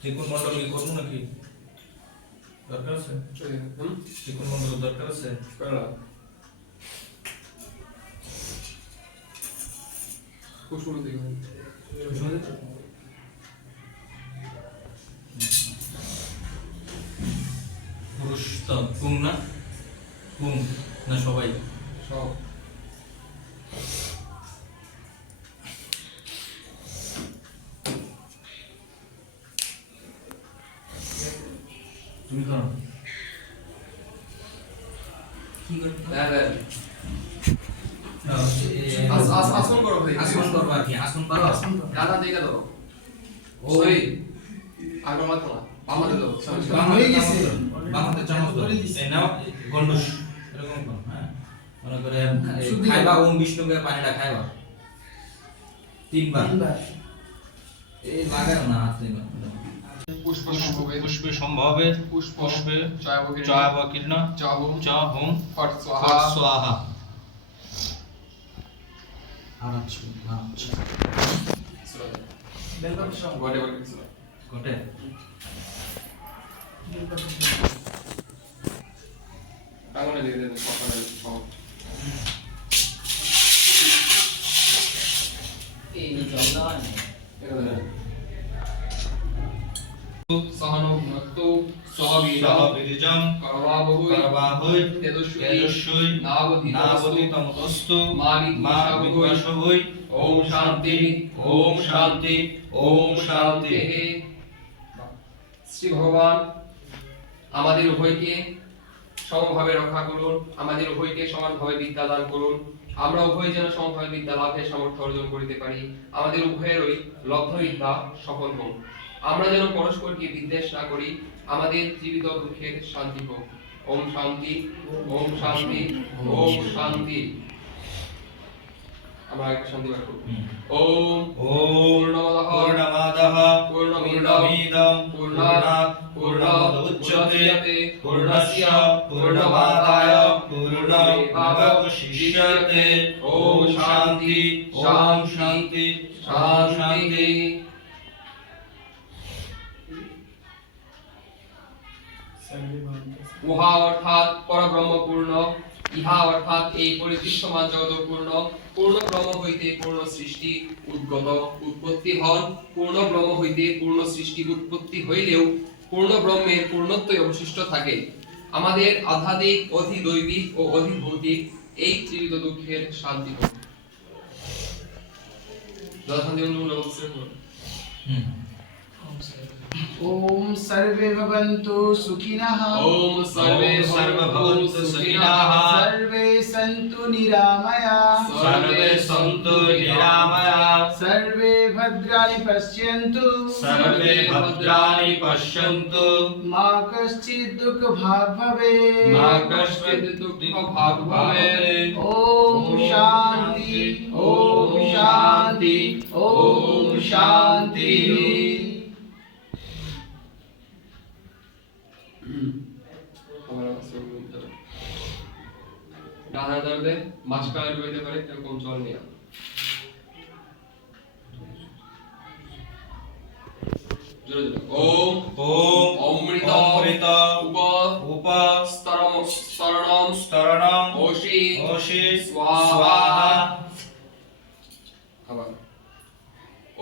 ত্রিকোণ মণ্ডল কি করবো নাকি দরকার আছে? ত্রিকোণ মণ্ডল দরকার আছে? পুরুষ তো পুং না, পুং না সবাই সব। তুমি করো কি করো? আসন করো ভাই, আসন করো আর কি, আসন করো, আসন করো। দাদা দিকে দাও। ওই আগে মাত্র না, আমাদের দাও। হয়ে গেছে। বামাতে চামচ ধরে দিছে। এই নাও গন্ডুস এরকম করো, হ্যাঁ। মনে করে খাইবা ওম বিষ্ণুকে পানিটা খাইবা। তিনবার। এই লাগাও না হাতে না। পুষ্পে সম্ভবে পুষ্পে চয়াবকীর্ণ চ হোম ফট স্বাহা। আচ্ছা আচ্ছা গোটে আঙুলে দিয়ে দেন সকালে সব এই জলনা এটা সহনভুক্তো সহবীর্যং করবাবহৈ তেজস্বী নাবধিতমস্তু মা বিদ্বাসহৈ। ওম শান্তি ওম শান্তি ওম শান্তি। শ্রী ভগবান আমাদের উভয়কে সমভাবে রক্ষা করুন, আমাদের উভয়কে সমানভাবে বিদ্যা দান করুন। আমরা উভয় যেন সমভাবে বিদ্যা লাভের সামর্থ্য অর্জন করিতে পারি, আমাদের উভয়েরই লব্ধ বিদ্যা সফল হোক। আমরা যেন পরস্পরকে বিদ্বেষ না করি, আমাদের জীবিত দুঃখের শান্তি হোক। ওম শান্তি ওম শান্তি ওম শান্তি। আমরা একটা শান্তি পাঠ করব। ওম পূর্ণমাদাঃ পূর্ণমিদং পূর্ণাৎ পূর্ণমুদচ্যতে পূর্ণস্য পূর্ণমাদায় পূর্ণমেবাবশিষ্যতে। ওম শান্তি ওম শান্তি শান্তি। উহা অর্থাৎ পরব্রহ্ম পূর্ণ, ইহা অর্থাৎ এই পরিদৃশ্যমান জগৎ পূর্ণ। পূর্ণ ব্রহ্ম হইতে পূর্ণ সৃষ্টি উদ্গত উৎপত্তি হন। পূর্ণ ব্রহ্ম হইতে পূর্ণ সৃষ্টি উৎপত্তি হইলেও পূর্ণ ব্রহ্মের পূর্ণত্বই অবশিষ্ট থাকে। আমাদের আধ্যাত্মিক অধিদৈবিক ও অধিভৌতিক এই জীবিত দুঃখের শান্তি হোক। ओम सर्वे भवन्तु सुखिनः। ओम सर्वे भवन्तु सुखिनः। सर्वे सन्तु निरामयाः। सर्वे सन्तु निरामयाः। सर्वे भद्राणि पश्यन्तु। सर्वे भद्राणि पश्यन्तु। मा कश्चित् दुःखभाग् भवेत्। मा कश्चित् दुःखभाग् भवेत्। ओम शान्ति ओम शान्ति ओम शान्ति। ডানা ধরবে মাঝখানে রইতে পারে এরকম জল নিয়ে জোরে জোরে। ওম ওম অমৃত অমৃত উপ উপ স্তরণম স্তরণম ওষি ওষি স্বাহা। আবার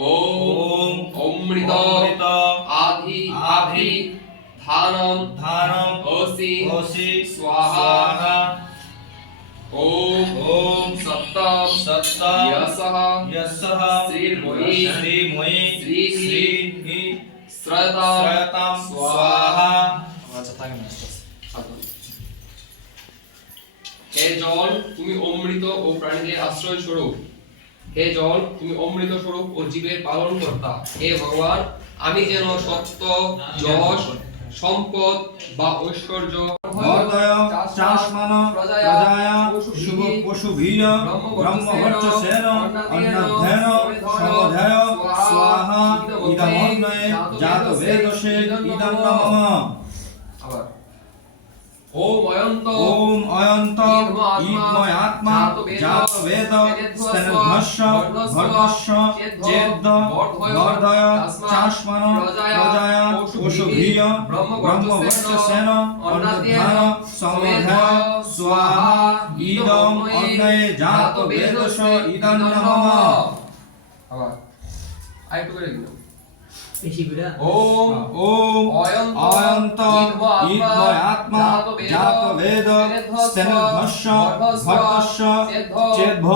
ওম অমৃত অমৃত আধি আধি ধানম ধানম ওষি ওষি স্বাহা। ওম ওম সত্যম সত্যম যশঃ যশঃ শ্রীময়ী শ্রীময়ী শ্রীহি শ্রীহি শ্রয়তাম শ্রয়তাম স্বাহা। আচ্ছা থাকে না। হে জল তুমি অমৃত ও প্রাণীদের আশ্রয় স্বরূপ। হে জল তুমি অমৃত স্বরূপ ও জীবের পালন কর্তা। হে ভগবান আমি যেন সত্য যশ সম্পদ বা ঐশ্বর্য চাষমানো প্রজায়া শুভ পশুভিয় ব্রহ্মবর্চসেন অন্নাধ্যয়ন সমধ্যায় স্বাহা ইদমগ্নয়ে জাত বেদসে ইদং নমঃ। আবার ওম অয়ন্ত ঈদময় আত্মা জাত বেদ স্তনধ্বস্য ভর্গস্য চেদ্দ বর্ধয় চাষমানো প্রজায়া পশুভিয় ব্রহ্মবর্চসেন অন্নাধ্যয়ন সমধ্যায় স্বাহা ইদং অগ্নয়ে জাত বেদস ইদং নমঃ। আবার আরেকটু করে দিন। বেশি করে ওম অয়ন্ত ঈদময় আত্মা জাত বেদ স্তনধ্বস্য ভর্গস্য চেদ্ভ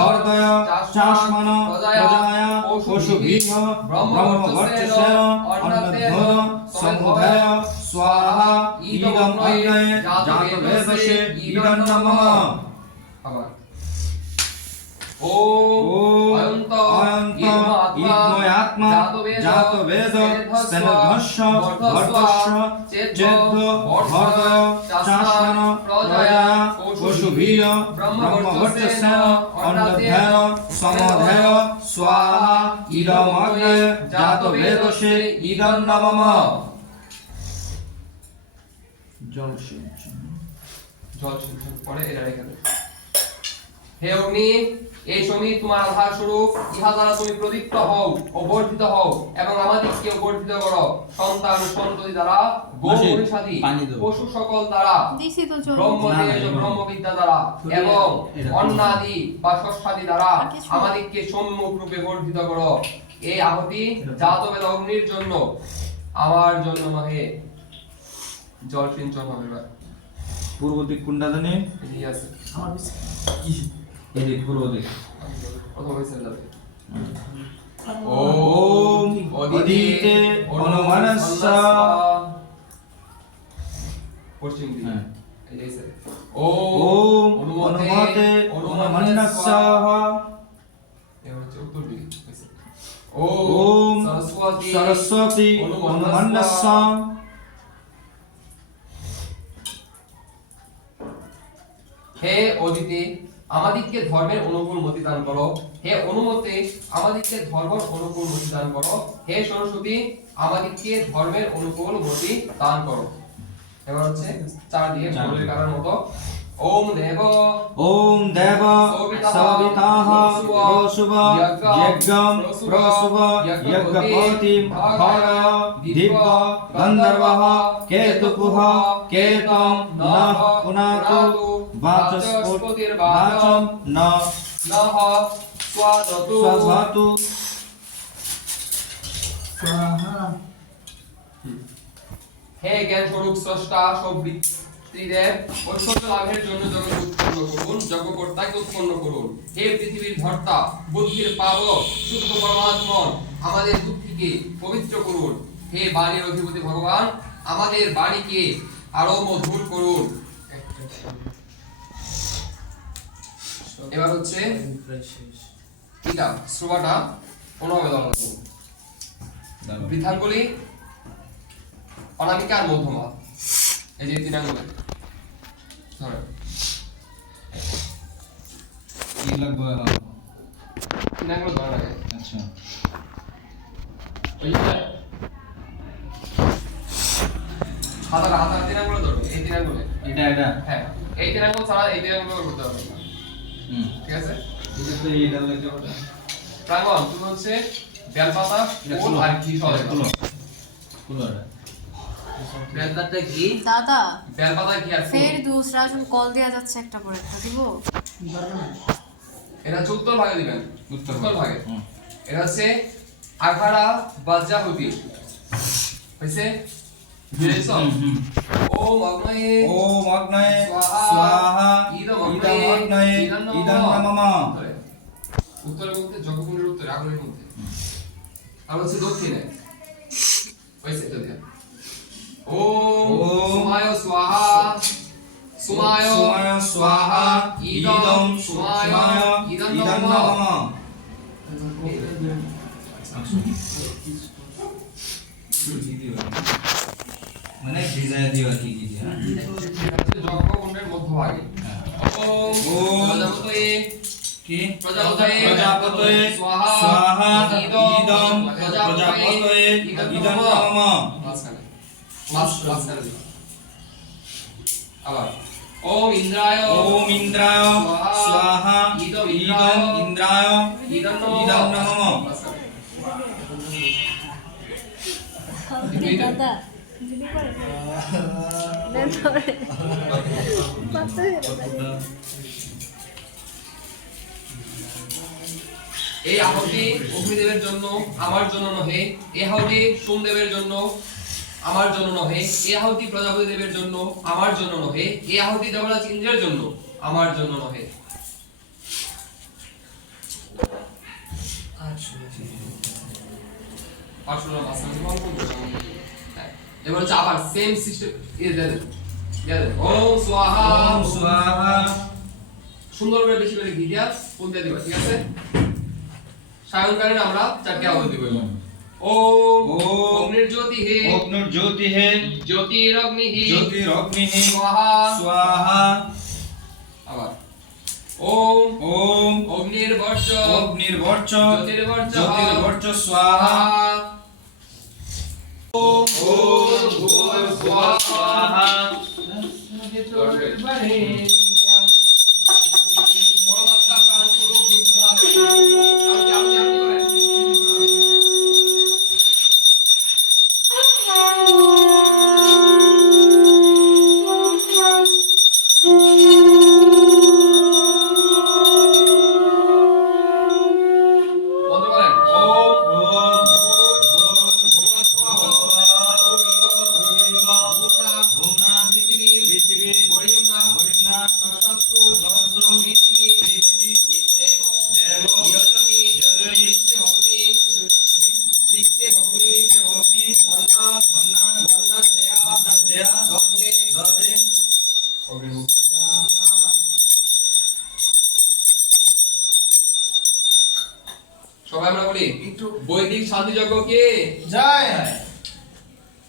বর্ধয় চাষমানো প্রজায়া পশুভিয় ব্রহ্মবর্চসেন অন্নাধ্যয়ন সমধ্যায় স্বাহা ইদং অগ্নয়ে জাত বেদসে ইদং নমঃ। আবার ওম অয়ন্ত ঈদময় আত্মা জাত বেদ স্তনধ্বস্য ভর্গস্য চেদ্ভ বর্ধয় চাষমানো প্রজায়া পশুভিয় ব্রহ্মবর্চসেন অন্নাধ্যয়ন সমধ্যায় স্বাহা ইদং অগ্নয়ে জাত বেদসে ইদং নমঃ। জল সিঞ্চন পরে এটা রেখে দেব। হে অগ্নি, এই সমী তোমার আধার স্বরূপ, ইহা দ্বারা তুমি প্রদীপ্ত হও ও বর্ধিত হও এবং আমাদিগকে বর্ধিত করো সন্তান সন্ততি দ্বারা গো মহিষাদি পশু সকল দ্বারা ব্রহ্মতেজ ও ব্রহ্মবিদ্যা দ্বারা এবং অন্নাদি বা ষষ্ঠাদি দ্বারা আমাদিগকে সম্মুখ রূপে বর্ধিত করো। এই আহুতি জাতবেদ অগ্নির জন্য, আমার জন্য নহে। জল সিঞ্চন হবে এবার। পূর্ব দিক কোনটা জানি? এই আছে আমার বেশি এই দিক পূর্ব দিক। প্রথম হইছে যাবে। ওম অদিতে অনুমানস্য পশ্চিম দিকে হ্যাঁ। এই যে আছে। ওম অনুমতে অনুমানস্য এবার হচ্ছে উত্তর দিকে হইছে। ওম সরস্বতী সরস্বতী অনুমানস্য। হে অদিতি, আমাদিগকে ধর্মের অনুকূল মতি দান করো। হে অনুমতে, আমাদিগকে ধর্মের অনুকূল মতি দান করো। হে সরস্বতী, আমাদিগকে ধর্মের অনুকূল মতি দান করো। এবার হচ্ছে চার দিয়ে ভুলের কারণ মতো। ওম দেব ওম দেব সবিতাহ প্রসুব যজ্ঞম প্রসুব যজ্ঞপতিম হরয় দিব্য গন্ধর্বঃ কেতুপুহ কেতম নঃ পুনাতু বাচস্পতির বাচম নঃ স্বাদতু স্বধাতু। হে জ্ঞান স্বরূপ স্রষ্টা সব বৃত্তিদের ঐশ্বর্য লাভের জন্য জগৎ উৎপন্ন করুন, জগৎকর্তাকে উৎপন্ন করুন। হে পৃথিবীর ধর্তা, বুদ্ধির পাবক, শুদ্ধ পরমাত্মন, আমাদের বুদ্ধিকে পবিত্র করুন। হে বাণীর অধিপতি ভগবান, আমাদের বাণীকে আরো মধুর করুন। এবার হচ্ছে এটা শ্রবাটা কোনভাবে দল করব। বৃদ্ধাঙ্গুলি, অনামিকা আর মধ্যমা, এই যে তিন আঙ্গুলে ধরে কি লাগবে? তিন আঙ্গুল ধরে লাগে। আচ্ছা ওই যে হাতার তিন আঙ্গুলে ধরো, এই তিন আঙ্গুলে। এটা হ্যাঁ, এই তিন আঙ্গুল ছাড়া এই তিন আঙ্গুল করতে হবে না। ঠিক আছে? এটা তো এইটা লাগবে ওটা। প্রাঙ্গণ তুমি হচ্ছে বেলপাতা ফুল আর ঘি সহ খুলো এটা। বেলপাতা ঘি दादा বেলপাতা ঘি আর ফুল। फिर दूसरा जो कॉल दिया যাচ্ছে একটা পরে একটা দিব এটা হচ্ছে উত্তর ভাগে দিবেন, উত্তর উত্তর ভাগে। হুম। এটা হচ্ছে আঘাড়া বাজ্যাহুতি হইছে বুঝেছো? ওম অগ্নয়ে ওম অগ্নয়ে স্বাহা স্বাহা ইদম ইদম অগ্নয়ে ইদং নমঃ। উত্তরের মধ্যে জগকুণ্ডের উত্তরে আগুনের মধ্যে। আর হচ্ছে দক্ষিণে হইছে এটা দিয়া। ওম ওম সুমায় স্বাহা সুমায় সুমায় স্বাহা ইদম সুমায় সুমায় ইদং ইদং নমঃ। নমঃ। মানে ভিজায় দিও কি কি হ্যাঁ। জগকুণ্ডের আগে হ্যাঁ। ওম ওম প্রজাপতয়ে কি প্রজাপতয়ে স্বাহা ইদম প্রজাপতয়ে ইদম নমঃ মাঝখানে মাঝখানে দিবা। আবার ওম ইন্দ্রায় স্বাহা ইদম ইন্দ্রায় ইদম ইদম নমঃ মাঝখানে। দাদা দিদি করে দেন ধরে পাতা এই আহুতি অগ্নিদেবের জন্য আমার জন্য নহে, এই আহুতি সোমদেবের জন্য আমার জন্য নহে, এই আহুতি প্রজাপতি দেবের জন্য আমার জন্য নহে, এই আহুতি দেবরাজ ইন্দ্রের জন্য আমার জন্য নহে। এবার হচ্ছে আবার সেম সিস্টেম ওম স্বাহা ওম স্বাহা সুন্দর করে বেশি করে ঘি দিয়া ফুল দিয়ে দিবা, ঠিক আছে? সায়ংকালীন আমরা 4টি আহুতি দিব। ওম অগ্নির জ্যোতি হে অগ্নির জ্যোতি হে জ্যোতিরগ্নিহি জ্যোতিরগ্নিহি স্বাহা স্বাহা আবার ওম ওম অগ্নির বর্জ্য অগ্নির্বর্চ জ্যোতির্বর্চ জ্যোতির্বর্চ স্বাহা ওম ভূর্ভুবঃ স্বাহা পরমাত্মা প্রাণ স্বরূপ দুঃখনাথ আরতি করেন। বন্ধ করেন। ওম ওম ভূর্ভুবঃ স্বাহা ওম ভূতা ভুনা পৃথিবী পৃথিবী বরিম্না বরিম্না তশাস্তু তশাস্তু পৃথিবী পৃথিবী দেব দেব ইয়জনি ইয়জনি পৃষ্ঠে অগ্নি পৃষ্ঠে অগ্নি অগ্নি মন্নাথ মন্নাথ মন্নাথ দেয়া মন্নাথ দেয়া দধে দধে অগ্নিমুখ। সবাই আমরা বলি বৈদিক শান্তি যজ্ঞ কে? জয়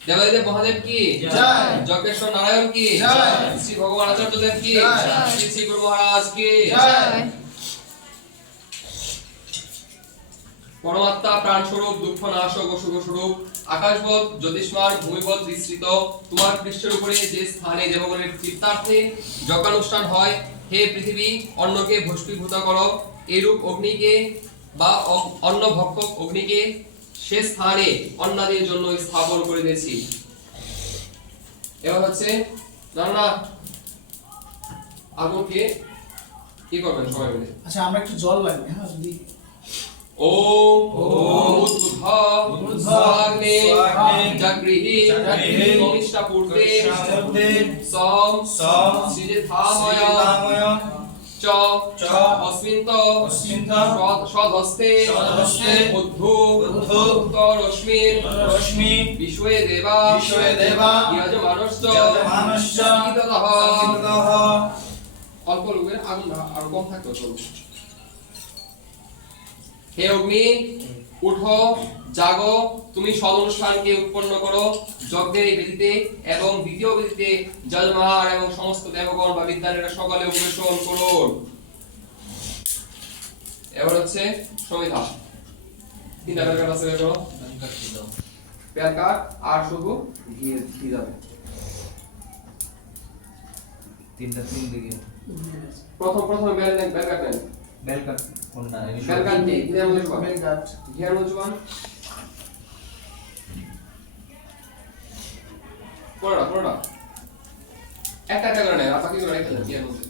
দেবাদিদেব মহাদেব কি? জয় যজ্ঞেশ্বর নারায়ণ কি? জয় শ্রী ভগবান আচার্য দেব কি? জয় শ্রী শ্রী গুরু মহারাজ কি? জয় পরমাত্মা প্রাণ স্বরূপ দুঃখ নাশক ও শুভ স্বরূপ আকাশবৎ জ্যোতিষ্মান ভূমিবৎ বিস্তৃত তোমার পৃষ্ঠের উপরে যে স্থানে দেবগণের তৃপ্তার্থে যজ্ঞানুষ্ঠান হয়, হে পৃথিবী অন্নকে ভস্মীভূত করো, এরূপ অগ্নিকে বা অন্ন ভক্ষক অগ্নিকে সে স্থানে অন্নাদির জন্য স্থাপন করে দিয়েছি। এবার হচ্ছে না আগুনকে কি করবেন সবাই মিলে? আচ্ছা আমরা একটু জল লাগবে, হ্যাঁ যদি ওম ওম উদ্ধাগ্নে স্বাগ্নে জাগৃহি জাগৃহি কনিষ্ঠা পূর্তে কনিষ্ঠাপূর্তে সম সম শ্রীধাময় শ্রীরাময় চ চ অস্মিন্ত অস্মিন্ত সদহস্তে সদহস্তে বুদ্ধু বুদ্ধু উত্তরশ্মিন রশ্মি বিশ্বয়ে দেবা বিশ্বয়ে দেবা যজমানশ্চ যজমানশ্চ সংগীততঃ। সংগীততঃ। অল্প লোকের আগুন আর কম থাকতো চলবে। হে অগ্নি উঠো জাগো, তুমি সদনুষ্ঠানকে উৎপন্ন করো যজ্ঞের এই বেদিতে এবং দ্বিতীয় বেদিতে যজমান এবং সমস্ত দেবগণ বা বিদ্যানীরা সকলে উপবেশন করুন। এবার হচ্ছে সমিধা। তিনটা প্যান কার্ড আছে, বের করো। প্যান কার্ড আর শুধু ঘি যাবে। তিনটা তিন দিকে প্রথমে প্যান কার্ড নেন। বেলকার কোনটা প্যান কার্ড কি ঘিয়ের মধ্যে ঢোকান। বেলঘাট ঘিয়ের মধ্যে ঢোকান। পুরোটা একটা করে নেন, আর বাকিগুলো রেখে দেন ঘিয়ের মধ্যে।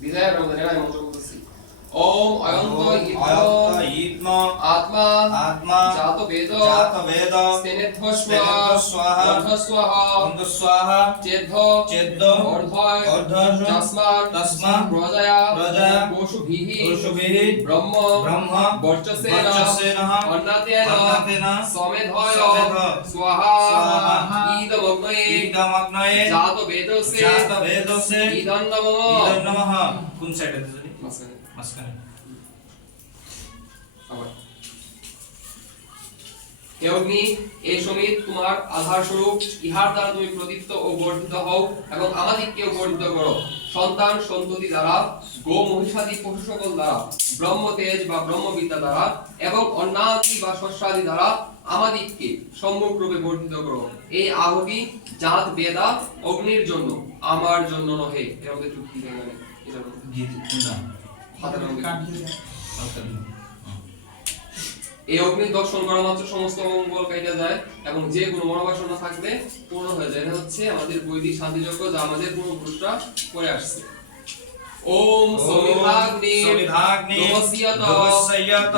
বিদায়ের মধ্যে নেন, আমি মন্ত্র বলতেছি। ওম অয়ন্ত ইত্ম আত্মা আত্মা জাত বেদ স্তেনেদ্ধ স্বাহা অর্ধ স্বাহা অন্ত স্বাহা চেদ্ধ চেদ্দ অর্ধয় অর্ধয় তস্মাৎ তস্মাৎ প্রজায়া প্রজায়া পশুভিঃ পশুভিঃ ব্রহ্ম ব্রহ্ম বর্চসেন বর্চসেন অন্নাতেন অন্নাতেন সমেধয় সমেধ স্বাহা স্বাহা ইদমগ্নয়ে ইদমগ্নয়ে জাত বেদসে জাত বেদসে ইদং নমঃ ইদং নমঃ। কোন সাইডে দিছেন? মাঝখানে। মাঝখানে। আবার হে অগ্নি, এই সমিত তোমার আধার স্বরূপ, ইহার দ্বারা তুমি প্রদীপ্ত ও বর্ধিত হও এবং আমাদিগকেও বর্ধিত করো। সন্তান সন্ততি দ্বারা, গো মহিষাদি পশু সকল দ্বারা, ব্রহ্মতেজ বা ব্রহ্মবিদ্যা দ্বারা এবং অন্নাদি বা শস্যাদি দ্বারা আমাদিগকে সম্যক রূপে বর্ধিত করো। এই আহুতি জাত বেদা অগ্নির জন্য, আমার জন্য নহে। এর মধ্যে চুক্তি এখানে গীত কোনটা এই অগ্নি দর্শন করা মাত্র সমস্ত মঙ্গল কাইটা যায় এবং যে কোনো মনোবাসনা থাকবে পূর্ণ হয়ে যায়। এটা হচ্ছে আমাদের বৈদিক শান্তিযজ্ঞ, যা আমাদের পূর্বপুরুষরা করে আসছে। ওম সমিধাগ্নির নমস্যত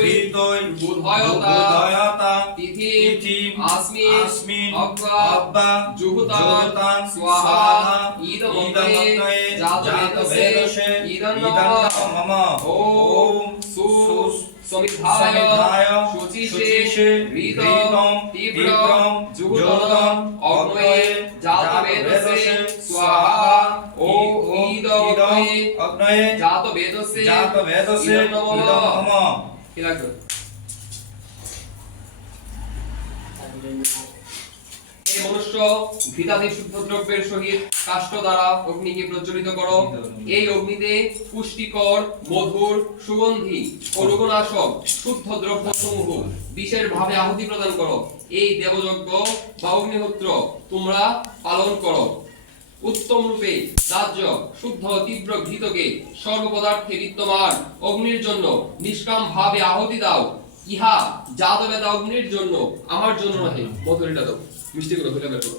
ঘৃতৈ বুধয়তা তিথি আসমিন অব্বা জুহুতান স্বাহা ইদমগ্নে জাতবেদসে ইদং মম। ওম সুস সমিধায় শুচিষে হৃদম তীব্রম জুহুতম অগ্নয়ে জাতবেদসে স্বাহা। ও অগ্নয়ে জাতবেদসে ইদং নমঃ। কি লাগবে? হে মনুষ্য, ঘৃতাদি শুদ্ধ দ্রব্যের সহিত কাষ্ঠ দ্বারা অগ্নিকে প্রজ্বলিত করো। এই অগ্নিতে পুষ্টিকর, মধুর, সুগন্ধি ও রোগনাশক শুদ্ধ দ্রব্য সমূহ বিশেষ ভাবে আহুতি প্রদান করো। এই দেবযজ্ঞ বা অগ্নিহোত্র তোমরা পালন করো। উত্তম রূপে রাজ্য শুদ্ধ তীব্র ঘৃতকে সর্বপদার্থে বিদ্যমান অগ্নির জন্য নিষ্কাম ভাবে আহুতি দাও। ইহা জাতবেদা অগ্নির জন্য, আমার জন্য নহে। মধুরিটা দাও, মিষ্টি করে হইলে বের করো।